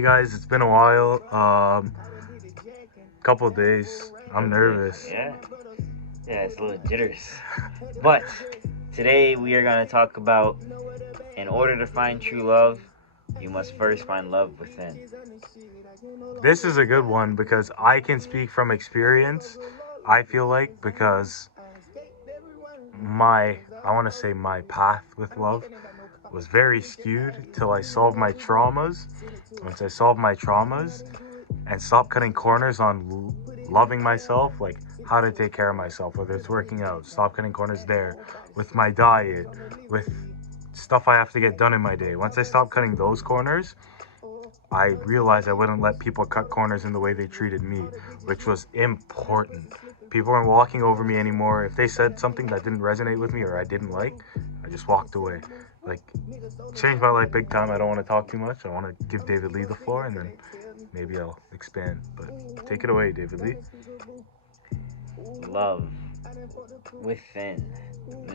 Hey guys, it's been a while. Couple of days. I'm Couple days. nervous. Yeah, it's a little jitters. But today we are going to talk about in order to find true love, you must first find love within. This is a good one because I can speak from experience. I feel like because I want to say my path with love was very skewed till I solved my traumas. Once I solved my traumas and stopped cutting corners on loving myself, like how to take care of myself, whether it's working out, stop cutting corners there, with my diet, with stuff I have to get done in my day. Once I stopped cutting those corners, I realized I wouldn't let people cut corners in the way they treated me, which was important. People weren't walking over me anymore. If they said something that didn't resonate with me or I didn't like, I just walked away. Like, changed my life big time. I don't want to talk too much. I want to give David Lee the floor and then maybe I'll expand. But take it away, David Lee. Love within.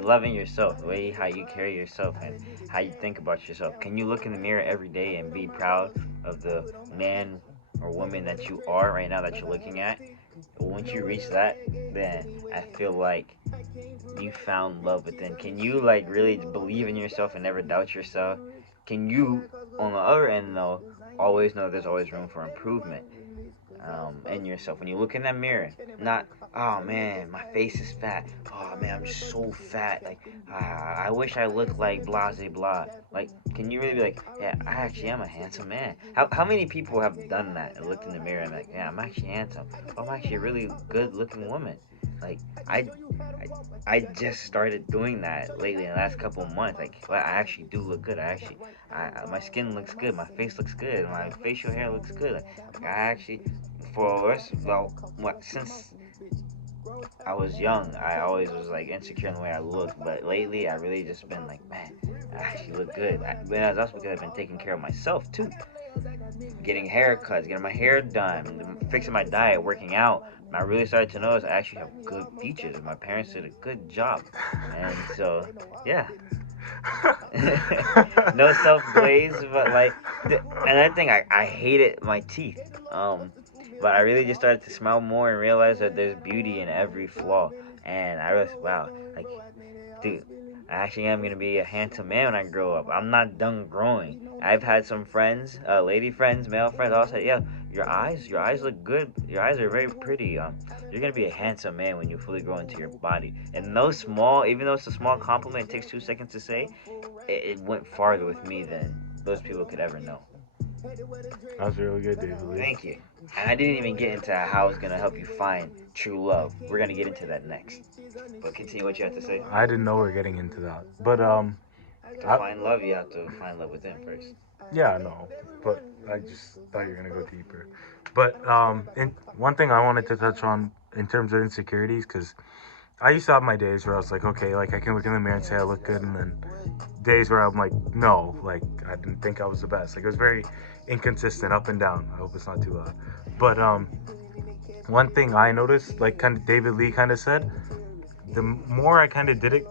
Loving yourself, the way how you carry yourself and how you think about yourself. Can you look in the mirror every day and be proud of the man or woman that you are right now that you're looking at? Once you reach that, then I feel like you found love within. Can you like really believe in yourself and never doubt yourself? Can you, on the other end though, always know there's always room for improvement in yourself? When you look in that mirror, not, oh man, my face is fat. Oh man, I'm just so fat. Like, I wish I looked like blah, blah, blah. Like, can you really be like, yeah, I actually am a handsome man? How many people have done that and looked in the mirror and like, yeah, I'm actually handsome. I'm actually a really good looking woman. Like, I, I just started doing that lately in the last couple of months. Like, well, I actually do look good. My skin looks good. My face looks good. My facial hair looks good. Like, I actually, for us, well, since I was young, I always was like insecure in the way I looked. But lately, I really just been like, man, I actually look good. But that's because I've been taking care of myself too, getting haircuts, getting my hair done, fixing my diet, working out. And I really started to notice I actually have good features. My parents did a good job, and so yeah. No self glaze, but like another thing, I hated my teeth. But I really just started to smile more and realize that there's beauty in every flaw. And I realized, wow, like, dude, I actually am gonna be a handsome man when I grow up. I'm not done growing. I've had some friends, lady friends, male friends, all say, yeah, your eyes look good. Your eyes are very pretty. You're gonna be a handsome man when you fully grow into your body. And those small, even though it's a small compliment, it takes 2 seconds to say. It went farther with me than those people could ever know. That was really good, David Lee. Thank you. And I didn't even get into how it's gonna help you find true love. We're gonna get into that next. But continue what you have to say. I didn't know we are getting into that. But To I, find love, you have to find love within first. yeah, no. But I just thought you were gonna go deeper. But one thing I wanted to touch on in terms of insecurities, because I used to have my days where I was like, okay, like I can look in the mirror and say I look good, and then days where I'm like, no, like I didn't think I was the best. Like it was very inconsistent, up and down. I hope it's not too loud. But one thing I noticed, like kind of David Lee kind of said, the more I kind of did it,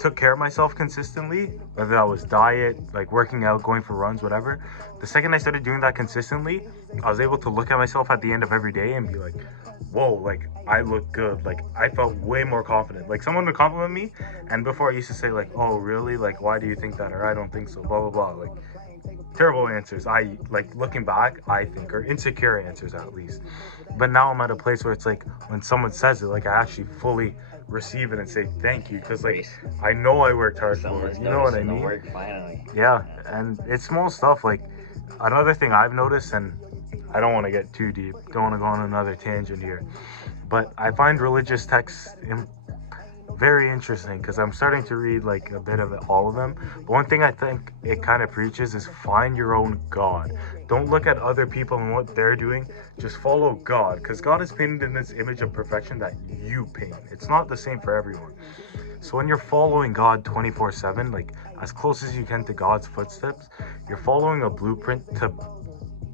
took care of myself consistently, whether that was diet, like working out, going for runs, whatever. The second I started doing that consistently, I was able to look at myself at the end of every day and be like, whoa, like I look good. Like I felt way more confident. Like someone would compliment me, and before I used to say like, oh really? Like why do you think that? Or I don't think so. Blah blah blah. Like terrible answers. I like looking back, I think, or insecure answers at least. But now I'm at a place where it's like when someone says it, like I actually fully receive it and say thank you because like Embrace. I know I worked hard for Someone's it. You know what I noticing the mean? work finally. Yeah, Yeah. and it's small stuff. Like another thing I've noticed, and I don't want to get too deep. Don't want to go on another tangent here, but I find religious texts very interesting because I'm starting to read like a bit of it, all of them. But one thing I think it kind of preaches is find your own God. Don't look at other people and what they're doing. Just follow God because God is painted in this image of perfection that you paint. It's not the same for everyone. So when you're following God 24/7, like as close as you can to God's footsteps, you're following a blueprint to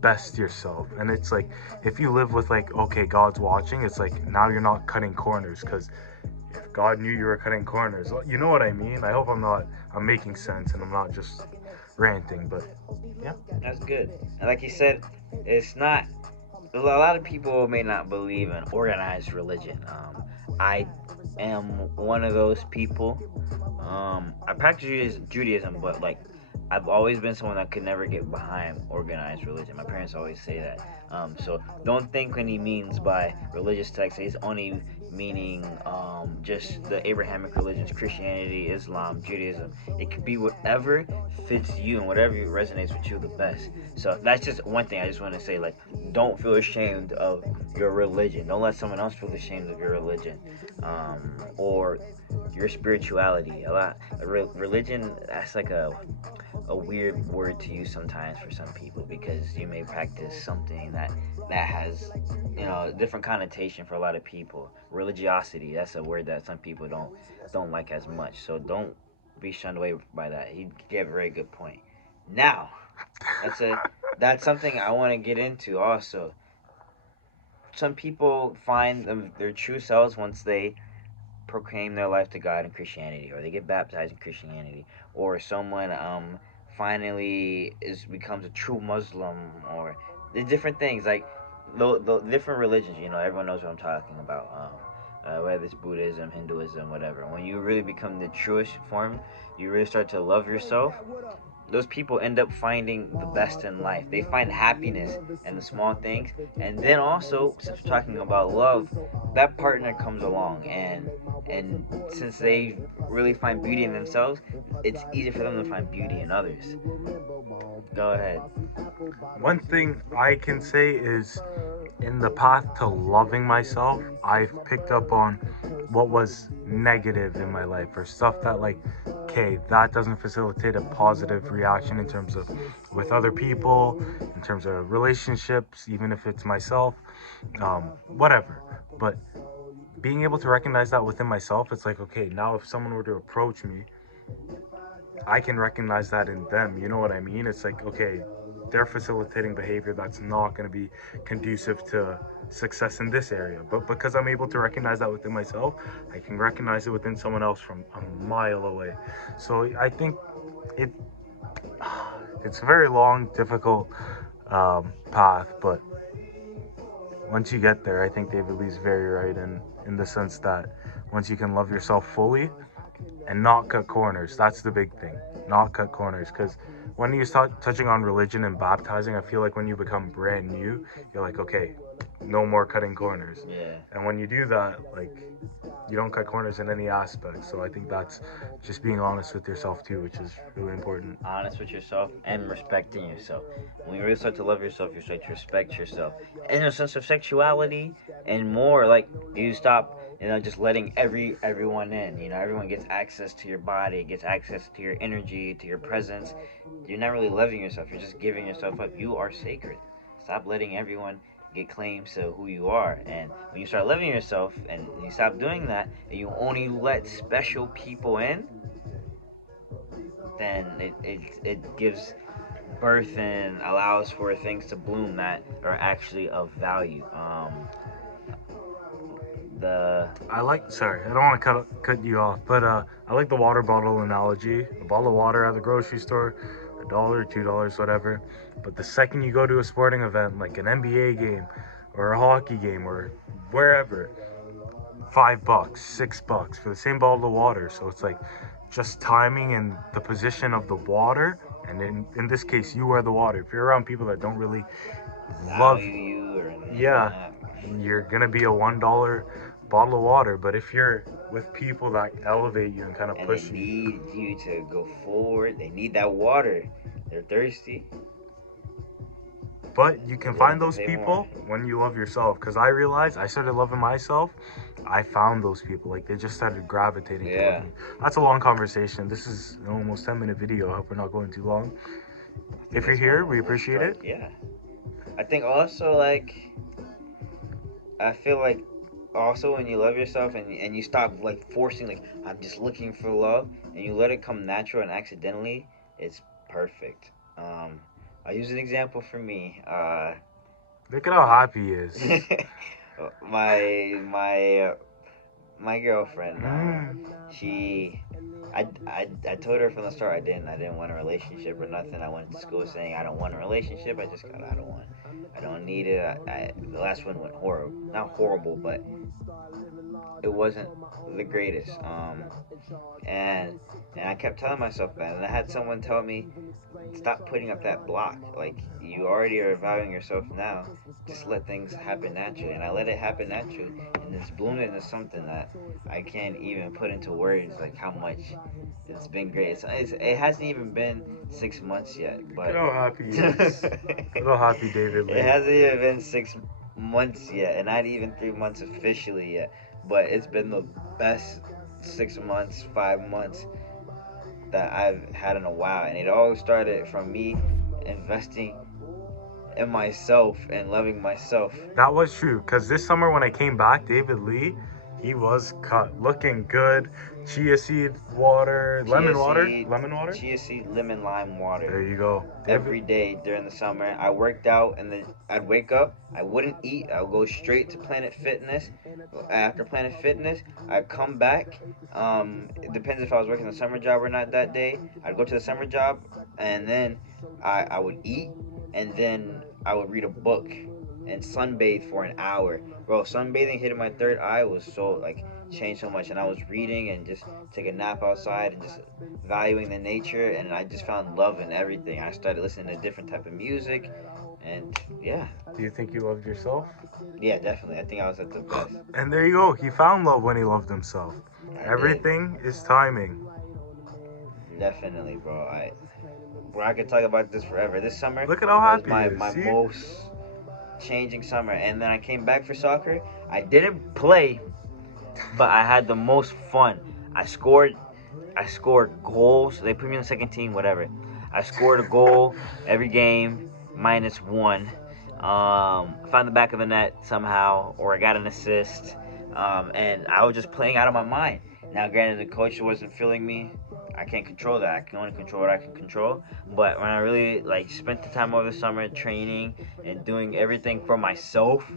best yourself. And it's like if you live with like, okay, God's watching, it's like now you're not cutting corners because if God knew you were cutting corners, you know what I mean? I hope I'm making sense and I'm not just ranting, but yeah. That's good. And like you said, it's not. A lot of people may not believe in organized religion. I am one of those people. I practice Judaism, but like I've always been someone that could never get behind organized religion. My parents always say that. So don't think when he means by religious text, he's only meaning just the Abrahamic religions, Christianity, Islam, Judaism. It could be whatever fits you and whatever resonates with you the best. So that's just one thing I just want to say. Like, don't feel ashamed of your religion. Don't let someone else feel ashamed of your religion, or your spirituality. A lot religion. That's like a weird word to use sometimes for some people because you may practice something that has a different connotation for a lot of people. Religiosity, that's a word that some people don't like as much. So don't be shunned away by that. He gave a very good point. Now, that's a that's something I want to get into also. Some people find their true selves once they proclaim their life to God in Christianity, or they get baptized in Christianity, or someone finally becomes a true Muslim, or the different things like the different religions. Everyone knows what I'm talking about. Whether it's Buddhism, Hinduism, whatever. When you really become the truest form, you really start to love yourself. Those people end up finding the best in life. They find happiness in the small things. And then also, since we're talking about love, that partner comes along, and since they really find beauty in themselves, it's easy for them to find beauty in others. Go ahead. One thing I can say is in the path to loving myself, I've picked up on what was negative in my life or stuff that, like, okay, that doesn't facilitate a positive reaction in terms of with other people, in terms of relationships, even if it's myself, whatever. But being able to recognize that within myself, it's like, okay, now if someone were to approach me, I can recognize that in them. You know what I mean? It's like, okay, they're facilitating behavior that's not going to be conducive to success in this area. But because I'm able to recognize that within myself, I can recognize it within someone else from a mile away. So I think it it's a very long, difficult path, but once you get there, I think David Lee's very right in the sense that once you can love yourself fully, and not cut corners. That's the big thing. Not cut corners. Because when you start touching on religion and baptizing, I feel like when you become brand new, you're like, okay, no more cutting corners. Yeah. And when you do that, like, you don't cut corners in any aspect. So I think that's just being honest with yourself too, which is really important. Honest with yourself and respecting yourself. When you really start to love yourself, you start to respect yourself. And a sense of sexuality and more, like you stop, just letting everyone in. Everyone gets access to your body, gets access to your energy, to your presence. You're not really loving yourself. You're just giving yourself up. You are sacred. Stop letting everyone get claims to who you are. And when you start loving yourself and you stop doing that, and you only let special people in, then it gives birth and allows for things to bloom that are actually of value. The I like, sorry, I don't want to cut you off, but I like the water bottle analogy. A bottle of water at the grocery store, $1, $2, whatever. But the second you go to a sporting event like an NBA game or a hockey game or wherever, $5, $6 for the same bottle of water. So it's like just timing and the position of the water. And in this case, you are the water. If you're around people that don't really love, value you or yeah, you're gonna be a $1 bottle of water. But if you're with people that elevate you and kind of and they push you, need you to go forward. They need that water. They're thirsty. but you can They're willing find to those pay more. people when you love yourself. Because I realized I started loving myself. I found those people. Like, they just started gravitating towards Yeah. me. That's a long conversation. This is an almost 10-minute video. I hope we're not going too long. If you're This here, one we will appreciate it. strike. Yeah. I think also like I feel like also when you love yourself and you stop like forcing like I'm just looking for love and you let it come natural and accidentally, it's perfect. I'll use an example for me. Look at how happy he is. My my girlfriend, Mm. I told her from the start I didn't want a relationship or nothing. I went to school saying I don't want a relationship. I don't need it. The last one went horrible, not horrible, but it wasn't the greatest. And and I kept telling myself that, and I had someone tell me, stop putting up that block. Like, you already are valuing yourself now. Just let things happen naturally. And I let it happen naturally. And it's bloomed into something that I can't even put into words, like how much it's been great. It hasn't even been 6 months yet, Look at but how happy he is. it Little happy David Lee. hasn't even been 6 months yet, and not even 3 months officially yet. But it's been the best 6 months, 5 months that I've had in a while, and it all started from me investing in myself and loving myself. That was true, because this summer when I came back, David Lee, he was cut, looking good. Chia seed water, Chia seed, lemon water. chia seed, lemon lime There water you go, David. every day during the summer. I worked out, and then I'd wake up. I wouldn't eat. I would go straight to Planet Fitness. After Planet Fitness, I'd come back. It depends if I was working the summer job or not that day. I'd go to the summer job, and then I would eat, and then I would read a book and sunbathe for an hour. Bro, sunbathing hitting my third eye was so like changed so much, and I was reading and just take a nap outside and just valuing the nature, and I just found love in everything. I started listening to different type of music, and yeah, Do you think you loved yourself? yeah, definitely. I think I was at the best. And there you go. He found love when he loved himself. I did, Everything is timing. definitely, bro. I could talk about this forever. This summer Look at how was happy he is. my See? most changing summer, and then I came back for soccer. I didn't play, but I had the most fun. I scored I scored goals. They put me on the second team, whatever. I scored a goal every game, -1. Found the back of the net somehow, or I got an assist. And I was just playing out of my mind. Now, granted, the coach wasn't feeling me. I can't control that. I can only control what I can control. But when I really like spent the time over the summer training and doing everything for myself,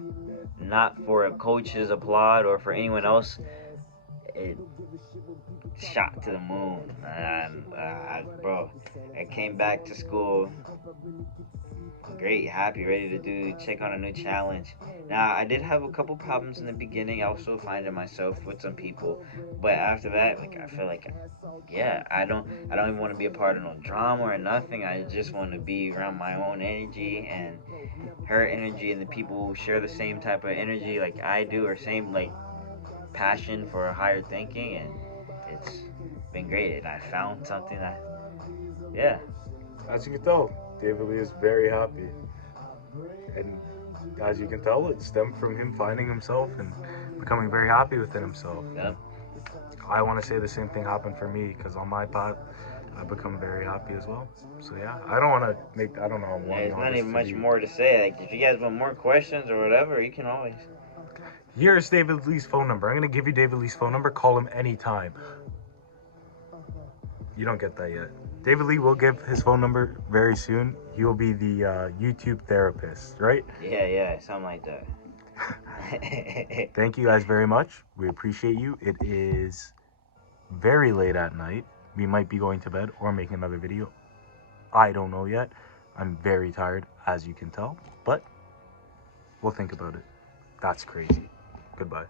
not for a coach's applaud or for anyone else, it shot to the moon. And bro, I came back to school great, happy, ready to check on a new challenge. Now, I did have a couple problems in the beginning. I was still finding myself with some people, but after that, like I feel like, yeah, I don't even want to be a part of no drama or nothing. I just want to be around my own energy and her energy, and the people who share the same type of energy like I do, or same like passion for higher thinking, and it's been great. And I found something that, yeah, As you can tell, David Lee is very happy. And as you can tell, it stemmed from him finding himself and becoming very happy within himself. yeah. I want to say the same thing happened for me, because on my path, I've become very happy as well. So yeah, I don't want to make, I don't know, There's want not this even to much be. more to say. Like, if you guys want more questions or whatever, you can always. Here's David Lee's phone number. I'm going to give you David Lee's phone number. Call him anytime. You don't get that yet. David Lee will give his phone number very soon. He will be the YouTube therapist, right? Yeah, something like that. Thank you guys very much. We appreciate you. It is very late at night. We might be going to bed or making another video. I don't know yet. I'm very tired, as you can tell, but we'll think about it. That's crazy. Goodbye.